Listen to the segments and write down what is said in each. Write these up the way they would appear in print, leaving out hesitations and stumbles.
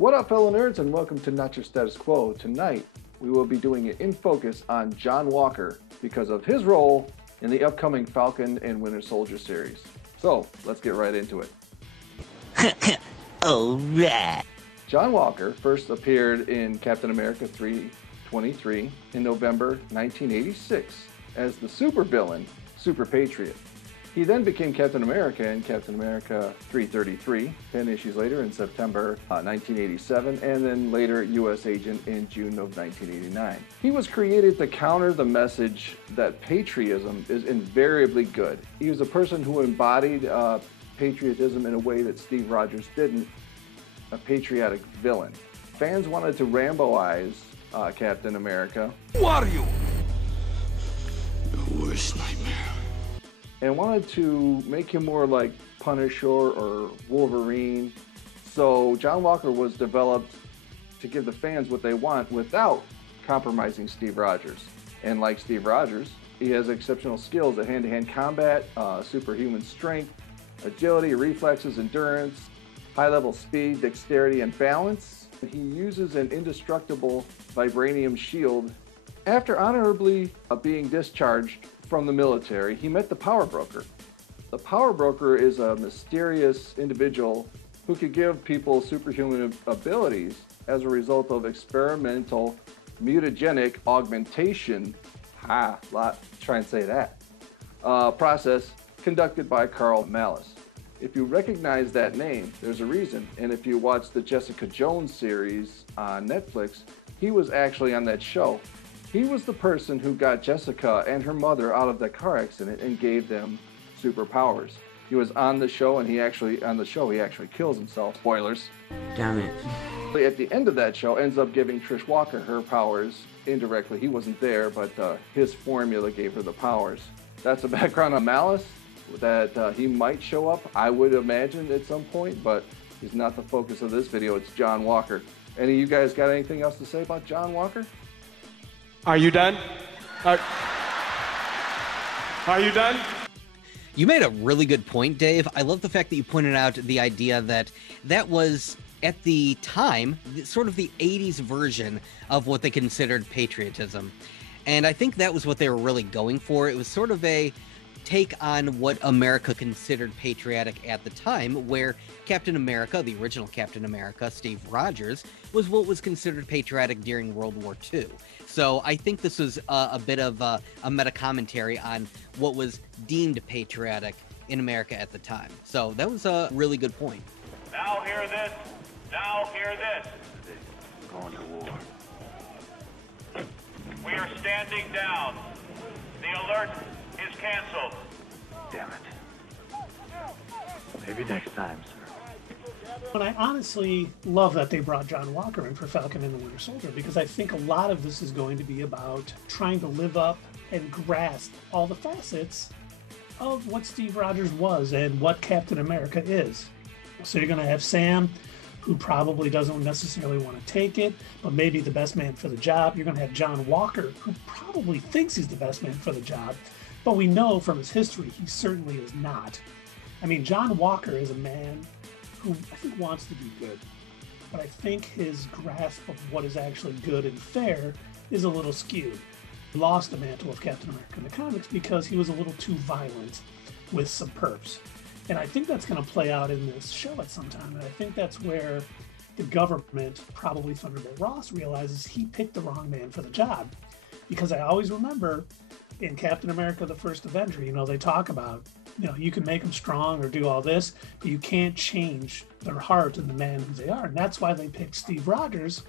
What up, fellow nerds, and welcome to Not Your Status Quo. Tonight, we will be doing an in focus on John Walker because of his role in the upcoming Falcon and Winter Soldier series. So, let's get right into it. All right. John Walker first appeared in Captain America 323 in November 1986 as the supervillain, Super Patriot. He then became Captain America in Captain America 333, 10 issues later in September 1987, and then later U.S. Agent in June of 1989. He was created to counter the message that patriotism is invariably good. He was a person who embodied patriotism in a way that Steve Rogers didn't, a patriotic villain. Fans wanted to Ramboize Captain America. Who are you? Your worst nightmare. And wanted to make him more like Punisher or Wolverine. So John Walker was developed to give the fans what they want without compromising Steve Rogers. And like Steve Rogers, he has exceptional skills at hand-to-hand combat, superhuman strength, agility, reflexes, endurance, high-level speed, dexterity, and balance. He uses an indestructible vibranium shield. After honorably being discharged from the military, he met the Power Broker. The Power Broker is a mysterious individual who could give people superhuman abilities as a result of experimental mutagenic augmentation, try and say that, process conducted by Carl Malice. If you recognize that name, there's a reason. And if you watch the Jessica Jones series on Netflix, he was actually on that show. He was the person who got Jessica and her mother out of that car accident and gave them superpowers. He was on the show, and he actually kills himself. Spoilers. Damn it. At the end of that show, ends up giving Trish Walker her powers indirectly. He wasn't there, but his formula gave her the powers. That's a background on Malice that he might show up, I would imagine, at some point, but he's not the focus of this video. It's John Walker. Any of you guys got anything else to say about John Walker? Are you done? Are you done? You made a really good point, Dave. I love the fact that you pointed out the idea that that was, at the time, sort of the 80s version of what they considered patriotism. And I think that was what they were really going for. It was sort of a take on what America considered patriotic at the time, where Captain America, the original Captain America, Steve Rogers, was what was considered patriotic during World War II. So I think this was a bit of a meta commentary on what was deemed patriotic in America at the time. So that was a really good point. Now hear this. Now hear this. Going to war. We are standing down. The alert is canceled. Damn it. Maybe next time, sir. But I honestly love that they brought John Walker in for Falcon and the Winter Soldier, because I think a lot of this is going to be about trying to live up and grasp all the facets of what Steve Rogers was and what Captain America is. So you're going to have Sam, who probably doesn't necessarily want to take it, but maybe the best man for the job. You're going to have John Walker, who probably thinks he's the best man for the job, but we know from his history he certainly is not. I mean, John Walker is a man who I think wants to be good, but I think his grasp of what is actually good and fair is a little skewed. He lost the mantle of Captain America in the comics because he was a little too violent with some perps. And I think that's going to play out in this show at some time. And I think that's where the government, probably Thunderbolt Ross, realizes he picked the wrong man for the job. Because I always remember in Captain America, the First Avenger, they talk about, you can make them strong or do all this, but you can't change their heart and the man who they are. And that's why they picked Steve Rogers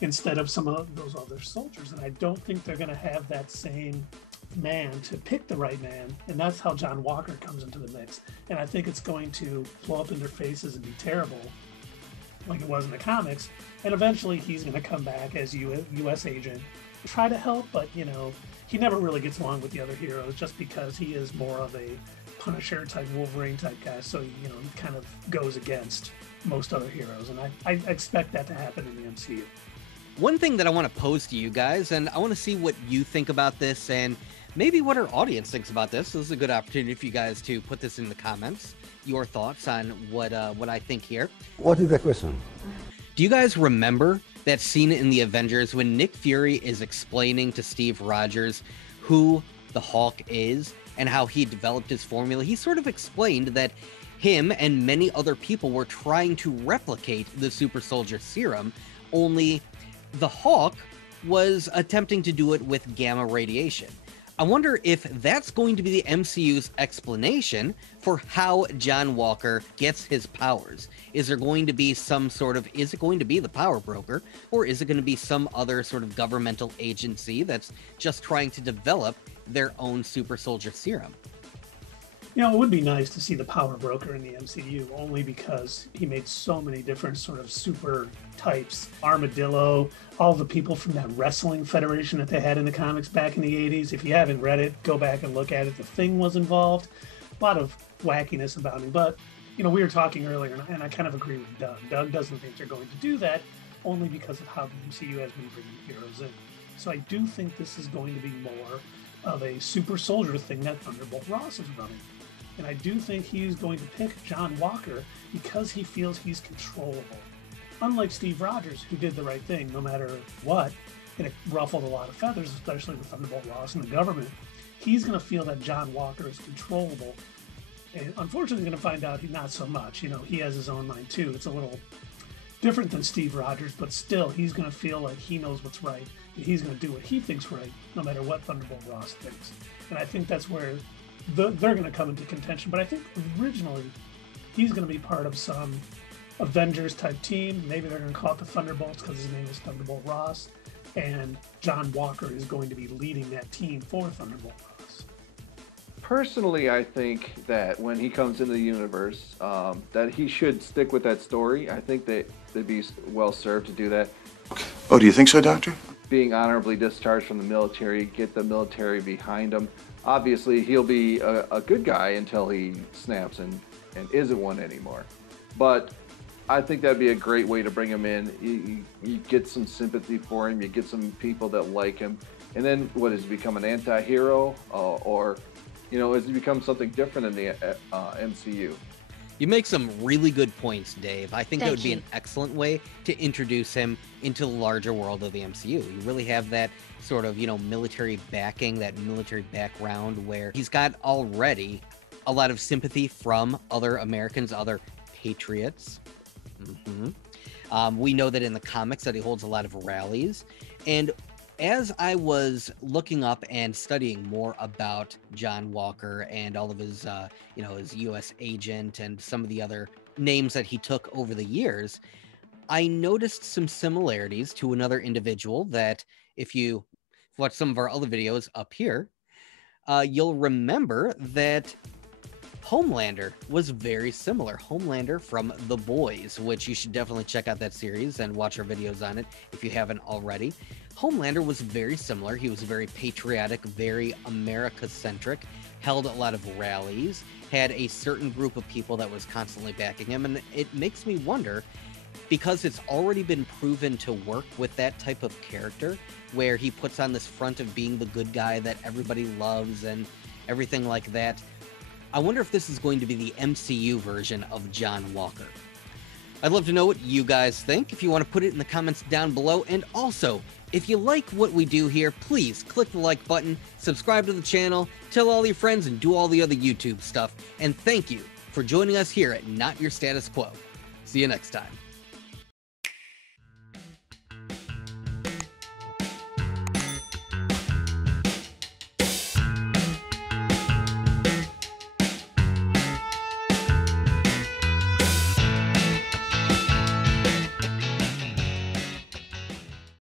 instead of some of those other soldiers. And I don't think they're going to have that same man to pick the right man. And that's how John Walker comes into the mix. And I think it's going to blow up in their faces and be terrible like it was in the comics. And eventually he's going to come back as U.S. agent, try to help, but, he never really gets along with the other heroes just because he is more of a Punisher type, Wolverine type guy. So, he kind of goes against most other heroes. And I expect that to happen in the MCU. One thing that I want to pose to you guys, and I want to see what you think about this and maybe what our audience thinks about this. This is a good opportunity for you guys to put this in the comments, your thoughts on what I think here. What is the question? Do you guys remember that scene in the Avengers when Nick Fury is explaining to Steve Rogers who the Hulk is and how he developed his formula? He sort of explained that him and many other people were trying to replicate the super soldier serum, only the Hulk was attempting to do it with gamma radiation. I wonder if that's going to be the MCU's explanation for how John Walker gets his powers. Is there going to be some sort of, is it going to be the power broker, or is it going to be some other sort of governmental agency that's just trying to develop their own super soldier serum? You know, it would be nice to see the power broker in the MCU, only because he made so many different sort of super types. Armadillo, all the people from that wrestling federation that they had in the comics back in the 80s. If you haven't read it, go back and look at it. The Thing was involved. A lot of wackiness about him. But, you know, we were talking earlier, and I kind of agree with Doug. Doug doesn't think they're going to do that, only because of how the MCU has been bringing heroes in. So I do think this is going to be more of a super soldier thing that Thunderbolt Ross is running. And I do think he's going to pick John Walker because he feels he's controllable. Unlike Steve Rogers, who did the right thing no matter what, and it ruffled a lot of feathers, especially with Thunderbolt Ross and the government, he's going to feel that John Walker is controllable. And unfortunately, he's going to find out he's not so much. You know, he has his own mind too. It's a little different than Steve Rogers, but still, he's going to feel like he knows what's right. And he's going to do what he thinks right, no matter what Thunderbolt Ross thinks. And I think that's where they're going to come into contention. But I think originally he's going to be part of some Avengers type team. Maybe they're going to call it the Thunderbolts because his name is Thunderbolt Ross. And John Walker is going to be leading that team for Thunderbolt Ross. Personally, I think that when he comes into the universe, that he should stick with that story. I think that they'd be well served to do that. Oh, do you think so, Doctor? Being honorably discharged from the military, get the military behind him. Obviously, he'll be a good guy until he snaps and isn't one anymore. But I think that'd be a great way to bring him in. You get some sympathy for him. You get some people that like him. And then, what, does he become an anti-hero? Or, you know, has he become something different in the MCU? You make some really good points, Dave. I think that Thank would be you. an excellent way to introduce him into the larger world of the MCU. You really have that sort of, you know, military backing, that military background where he's got already a lot of sympathy from other Americans, other patriots. We know that in the comics that he holds a lot of rallies. And as I was looking up and studying more about John Walker and all of his, you know, his U.S. agent and some of the other names that he took over the years, I noticed some similarities to another individual that if you watch some of our other videos up here, you'll remember that Homelander was very similar. Homelander from The Boys, which you should definitely check out that series and watch our videos on it if you haven't already. Homelander was very similar. He was very patriotic, very America-centric, held a lot of rallies, had a certain group of people that was constantly backing him, and it makes me wonder, because it's already been proven to work with that type of character, where he puts on this front of being the good guy that everybody loves and everything like that. I wonder if this is going to be the MCU version of John Walker. I'd love to know what you guys think. If you want to put it in the comments down below. And also, if you like what we do here, please click the like button, subscribe to the channel, tell all your friends, and do all the other YouTube stuff. And thank you for joining us here at Not Your Status Quo. See you next time.